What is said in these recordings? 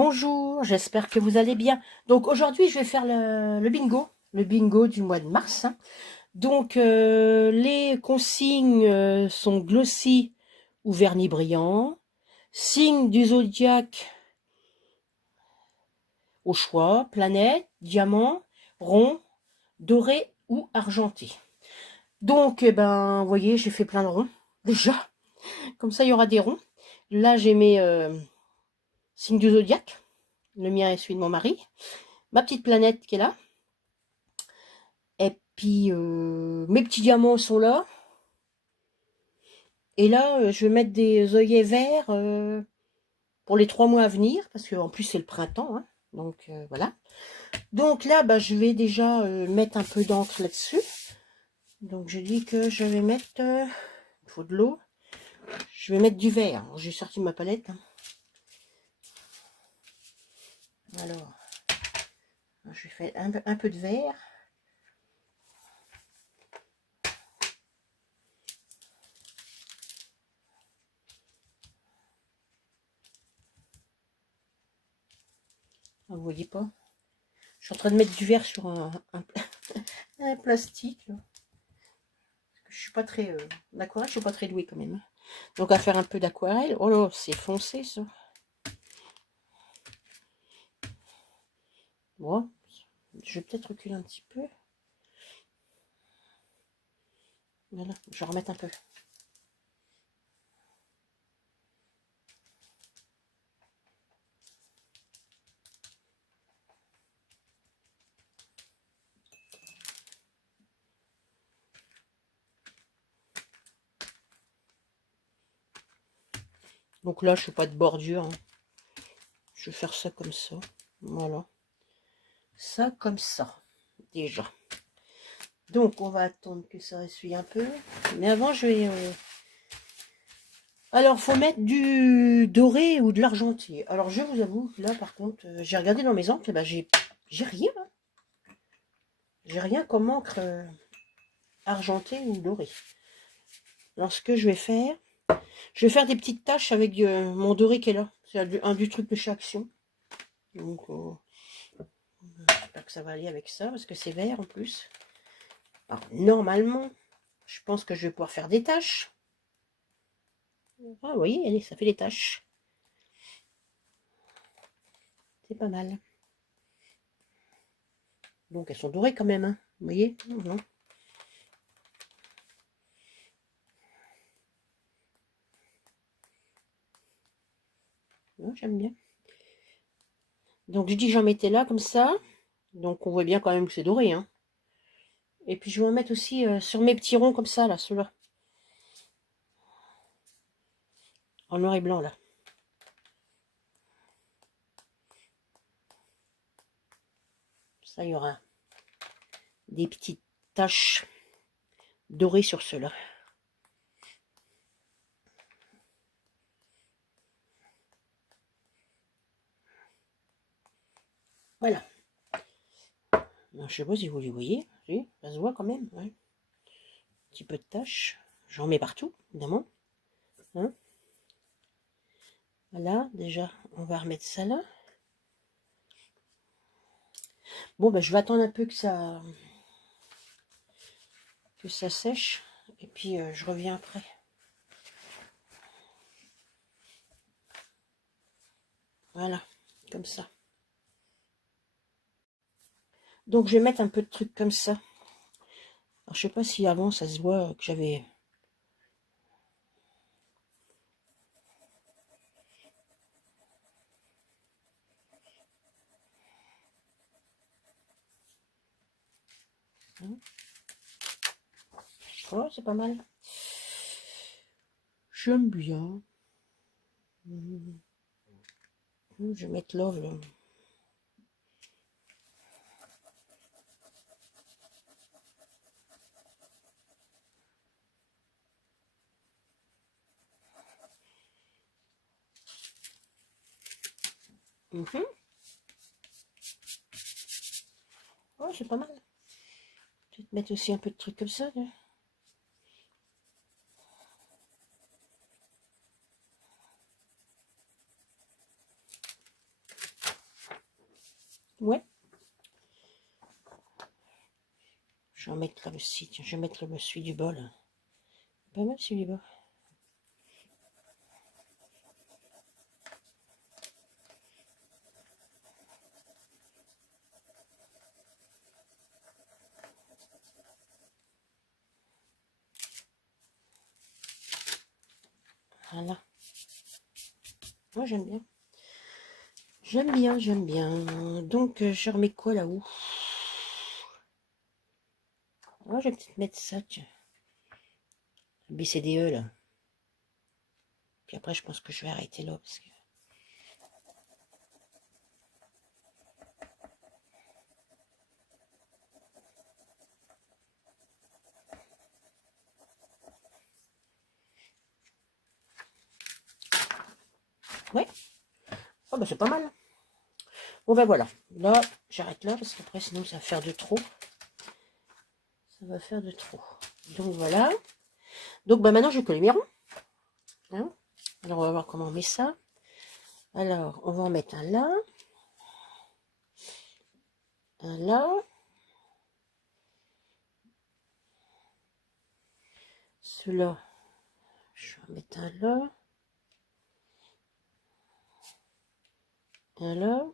Bonjour, j'espère que vous allez bien. Donc aujourd'hui, je vais faire le bingo du mois de mars, hein. Donc les consignes sont glossy ou vernis brillant, signe du zodiaque au choix, planète, diamant, rond, doré ou argenté. Donc vous voyez, j'ai fait plein de ronds déjà. Comme ça, il y aura des ronds. Là, j'ai mes signes du zodiaque. Le mien est celui de mon mari. Ma petite planète qui est là. Et puis, mes petits diamants sont là. Et là, je vais mettre des œillets verts pour les 3 mois à venir, parce qu'en plus, c'est le printemps, hein. Donc, voilà. Donc là, je vais déjà mettre un peu d'encre là-dessus. Donc, je dis que je vais mettre... il faut de l'eau. Je vais mettre du vert. J'ai sorti ma palette, hein. Alors, je vais faire un peu de vert. Ah, vous voyez pas? Je suis en train de mettre du vert sur un plastique, là. Je suis pas très... l'aquarelle, je suis pas très douée quand même, hein. Donc, à faire un peu d'aquarelle. Oh là, c'est foncé, ça. Bon, je vais peut-être reculer un petit peu. Voilà, je vais remettre un peu. Donc là, je fais pas de bordure, hein. Je vais faire ça comme ça. Voilà. Ça comme ça, déjà. Donc, on va attendre que ça essuie un peu. Mais avant, je vais... Alors, faut mettre du doré ou de l'argenté. Alors, je vous avoue, là, par contre, j'ai regardé dans mes encres, j'ai rien. J'ai rien comme encre argenté ou doré. Alors, ce que je vais faire des petites taches avec mon doré qui est là. C'est un du truc de chez Action. Donc, j'espère que ça va aller avec ça, parce que c'est vert en plus. Alors, normalement, je pense que je vais pouvoir faire des taches. Ah, vous voyez, allez, ça fait des taches. C'est pas mal. Donc, elles sont dorées quand même, hein. Vous voyez? Non. J'aime bien. Donc, je dis que j'en mettais là, comme ça. Donc, on voit bien quand même que c'est doré, hein. Et puis, je vais en mettre aussi sur mes petits ronds, comme ça, là, ceux-là. En noir et blanc, là. Ça, il y aura des petites taches dorées sur ceux-là. Voilà. Je sais pas si vous les voyez. Si, ça se voit quand même. Ouais. Un petit peu de taches. J'en mets partout, évidemment. Hein, voilà, déjà, on va remettre ça là. Bon, je vais attendre un peu que ça sèche. Et puis, je reviens après. Voilà, comme ça. Donc, je vais mettre un peu de trucs comme ça. Alors, je sais pas si avant, ça se voit que j'avais... Oh, c'est pas mal. J'aime bien. Je vais mettre là. Oh, c'est pas mal. Je vais te mettre aussi un peu de trucs comme ça. Là. Ouais. Je vais en mettre là aussi. Tiens, je vais mettre le celui du bol. Pas mal celui du bol. Voilà. Moi j'aime bien. J'aime bien, j'aime bien. Donc je remets quoi là-haut? Moi je vais peut-être mettre ça, tiens. BCDE là. Puis après je pense que je vais arrêter là parce que. Ouais. Oh bah c'est pas mal. Bon ben voilà. Là, j'arrête là parce qu'après sinon ça va faire de trop. Ça va faire de trop. Donc voilà. Donc bah maintenant je colle mes ronds. Hein, alors on va voir comment on met ça. Alors on va en mettre un là. Un là. Celui-là, je vais en mettre un là. Un là.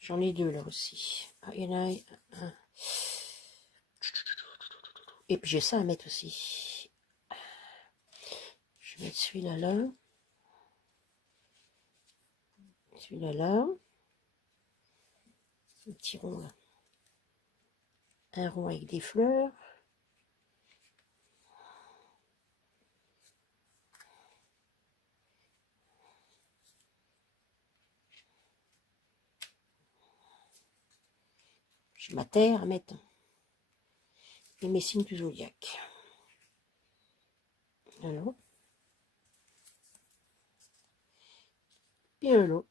J'en ai deux là aussi. Ah, il y en a un. Et puis j'ai ça à mettre aussi. Je vais mettre celui-là là. Celui-là là. Un petit rond là. Un rond avec des fleurs. J'ai ma terre à mettre. Et mes signes du zodiaque. Alors. Et alors.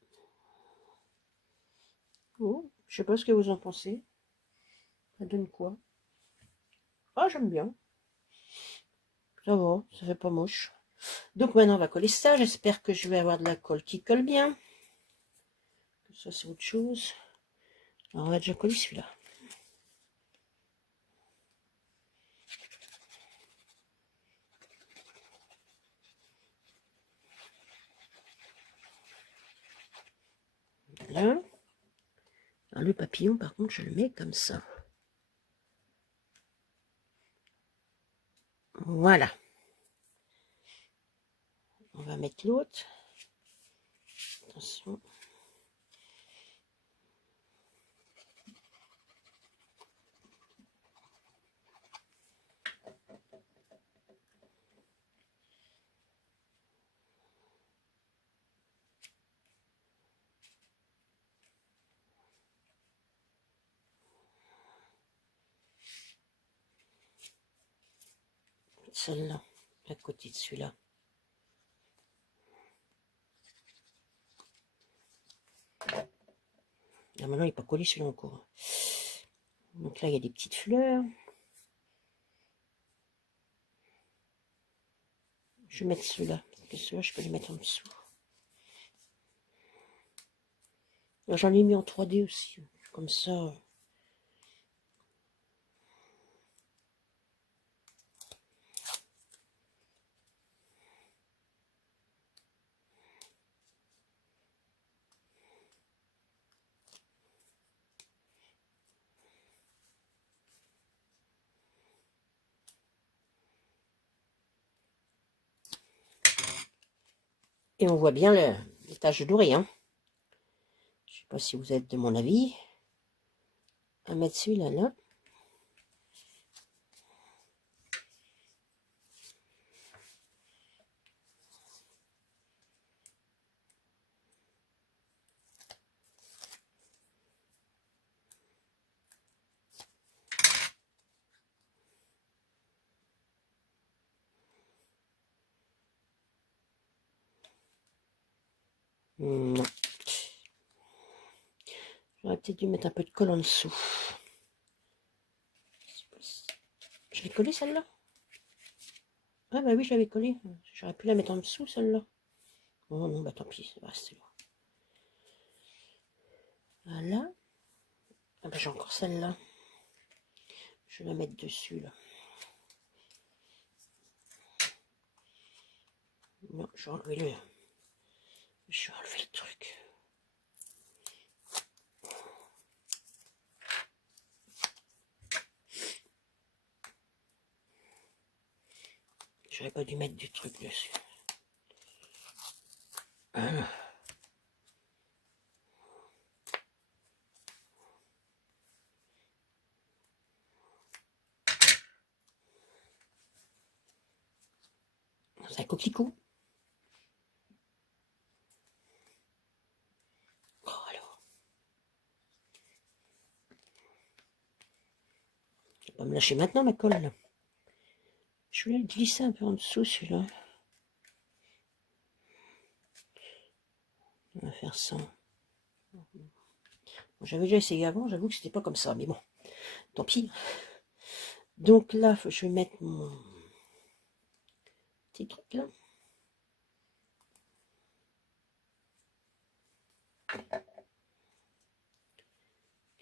Oh, je sais pas ce que vous en pensez. Ça donne quoi? Ah, j'aime bien. Ça va, ça fait pas moche. Donc maintenant, on va coller ça. J'espère que je vais avoir de la colle qui colle bien. Ça, c'est autre chose. Alors, on va déjà coller celui-là. Là. Alors, le papillon, par contre, je le mets comme ça. Voilà. On va mettre l'autre. Attention. Celle-là, à côté de celui-là. Là, maintenant, il n'est pas collé celui-là encore. Donc là, il y a des petites fleurs. Je vais mettre celui-là. Parce que celui-là, je peux les mettre en dessous. J'en ai mis en 3D aussi. Comme ça. Et on voit bien les taches dorées. Hein. Je ne sais pas si vous êtes de mon avis. On va mettre celui-là là. Non. J'aurais peut-être dû mettre un peu de colle en dessous. Je l'ai collée celle-là? Ah bah oui, je l'avais collée. J'aurais pu la mettre en dessous celle-là. Oh non, bah tant pis, ça va rester là. Voilà. Ah ben, j'ai encore celle-là. Je vais la mettre dessus, là. Non, je vais enlever le... Je vais enlever le truc. J'aurais pas dû mettre du truc dessus. Voilà. C'est un coquelicot. Oh, alors. Je vais pas me lâcher maintenant, ma colle, là. Je vais le glisser un peu en dessous, celui-là. On va faire ça. J'avais déjà essayé avant, j'avoue que c'était pas comme ça, mais bon, tant pis. Donc là, je vais mettre mon petit truc là.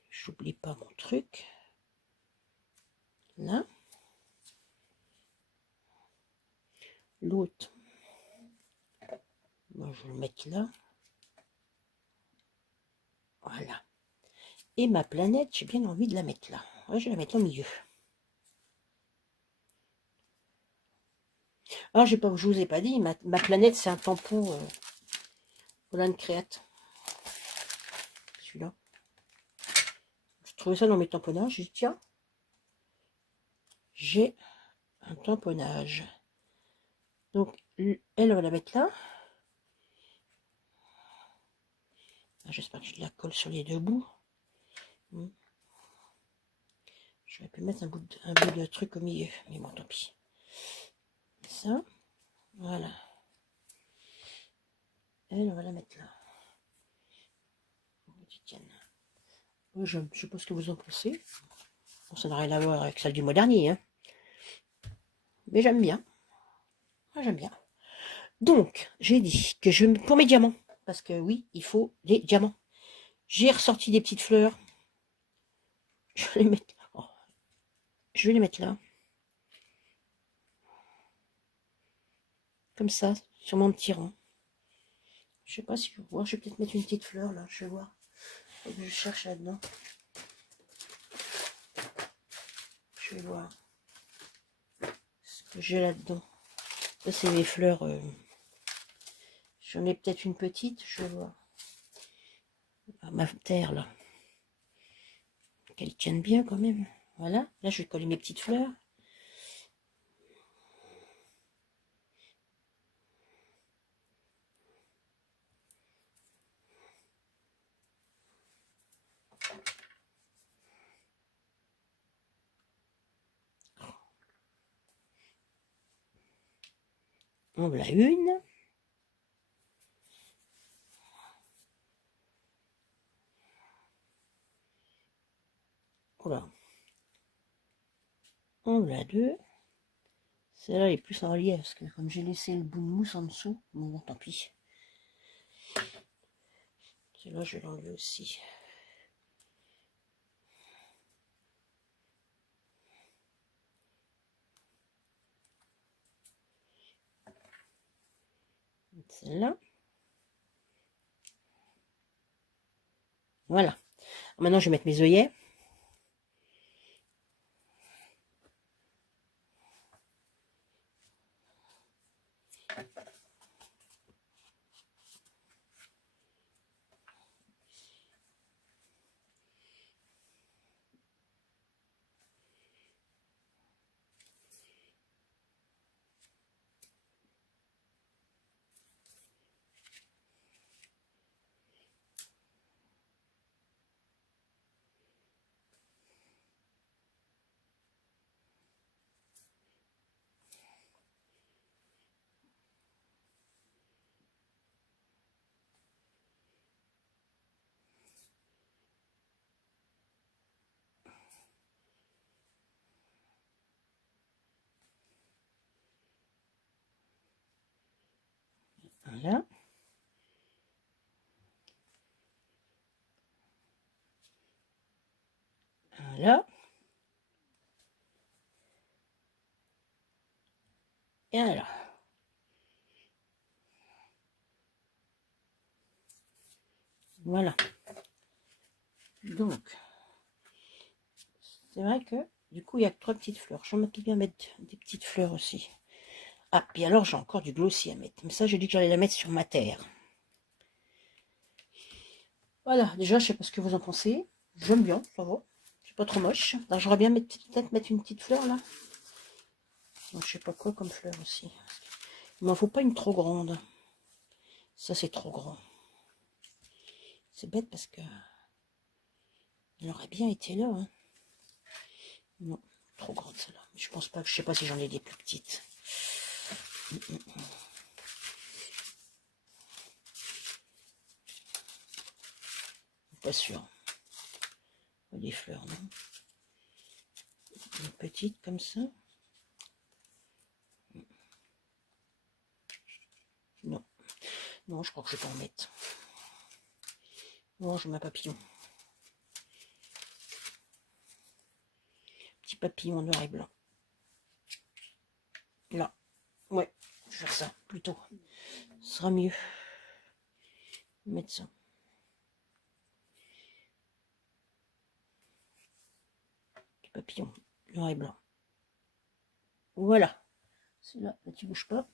J'oublie pas mon truc. Là. L'autre. Moi, je vais le mettre là. Voilà. Et ma planète, j'ai bien envie de la mettre là. Ouais, je vais la mettre au milieu. Ah, je vous ai pas dit, ma planète, c'est un tampon Holland Create. Celui-là. Je trouvais ça dans mes tamponnages. J'ai dit, tiens, j'ai un tamponnage. Donc, elle, on va la mettre là. J'espère que je la colle sur les deux bouts. J'aurais pu mettre un bout de truc au milieu, mais bon, tant pis. Ça, voilà. Elle, on va la mettre là. Je sais pas ce que vous en pensez. Bon, ça n'a rien à voir avec celle du mois dernier, hein. Mais j'aime bien. Moi, j'aime bien. Donc, j'ai dit que pour mes diamants, parce que oui, il faut des diamants. J'ai ressorti des petites fleurs. Je vais les mettre, oh, je vais les mettre là. Comme ça, sur mon petit rang. Je sais pas si je vais voir. Je vais peut-être mettre une petite fleur là. Je vais voir. Faut que je cherche là-dedans. Je vais voir ce que j'ai là-dedans. Ça, c'est mes fleurs. J'en ai peut-être une petite. Je vais voir. Ah, ma terre là. Qu'elle tienne bien quand même. Voilà. Là, je vais coller mes petites fleurs. On voilà une. Voilà. On voilà deux. Celle-là est plus en relief parce que comme j'ai laissé le bout de mousse en dessous, bon, tant pis. Celle-là, je vais l'enlever aussi. Celle-là. Voilà. Maintenant, je vais mettre mes œillets. Voilà. Voilà. Et alors. Voilà. Donc, c'est vrai que du coup, il y a 3 petites fleurs. J'aimerais bien mettre des petites fleurs aussi. Ah, puis alors, j'ai encore du glossy à mettre. Mais ça, j'ai dit que j'allais la mettre sur ma terre. Voilà, déjà, je sais pas ce que vous en pensez. J'aime bien, ça va. C'est pas trop moche. Alors, j'aurais bien peut-être mettre une petite fleur là. Donc, je sais pas quoi comme fleur aussi. Il m'en faut pas une trop grande. Ça, c'est trop grand. C'est bête parce que elle aurait bien été là. Hein. Non, trop grande celle-là. Je pense pas que je sais pas si j'en ai des plus petites. Pas sûr. Des fleurs, non. Une petite comme ça. Non. Non, je crois que je vais pas en mettre. Non, je mets un papillon. Petit papillon noir et blanc. Là. Ouais, je vais faire ça plutôt. Ce sera mieux. Mettre ça. Petit papillon noir et blanc. Voilà. C'est là, tu bouges pas.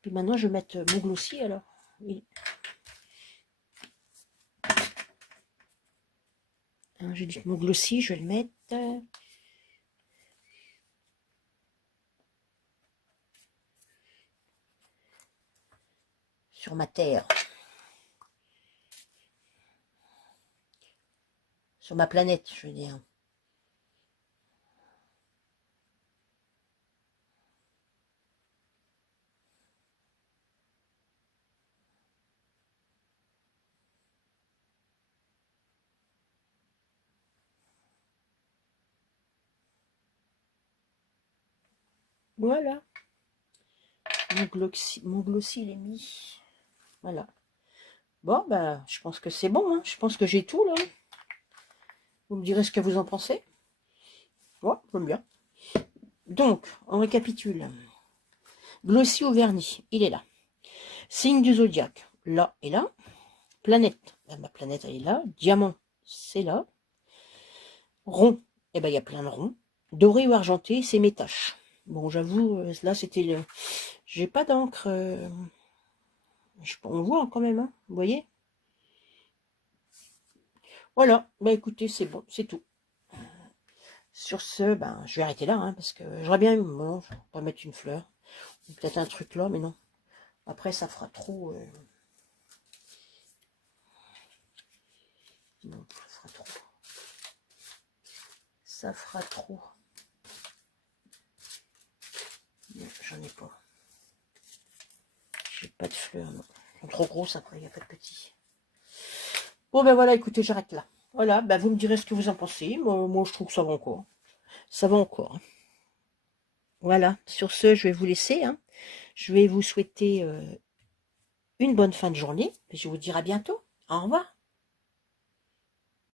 Puis maintenant, je vais mettre mon glossy alors. Oui. J'ai dit mon glossy, je vais le mettre sur ma terre. Sur ma planète, je veux dire. Voilà. Mon glossy, il est mis. Voilà. Bon, bah, je pense que c'est bon. Hein. Je pense que j'ai tout, là. Vous me direz ce que vous en pensez. Ouais, j'aime bien. Donc, on récapitule. Glossy au vernis, il est là. Signe du zodiaque, là et là. Planète, ben, ma planète, elle est là. Diamant, c'est là. Rond, eh ben, il y a plein de ronds. Doré ou argenté, c'est mes taches. Bon, j'avoue, là, c'était le... J'ai pas d'encre... On voit quand même, hein, vous voyez. Voilà, bah écoutez, c'est bon, c'est tout. Sur ce, ben, je vais arrêter là, hein, parce que j'aurais bien eu, bon, je vais pas mettre une fleur, peut-être un truc là, mais non. Après, ça fera trop... Non, ça fera trop. Ça fera trop. J'en ai pas. J'ai pas de fleurs, non. Ils sont trop grosses après, il n'y a pas de petits. Bon, ben voilà, écoutez, j'arrête là. Voilà, ben vous me direz ce que vous en pensez. Moi je trouve que ça va encore. Ça va encore. Voilà, sur ce, je vais vous laisser. Hein. Je vais vous souhaiter une bonne fin de journée. Je vous dire à bientôt. Au revoir.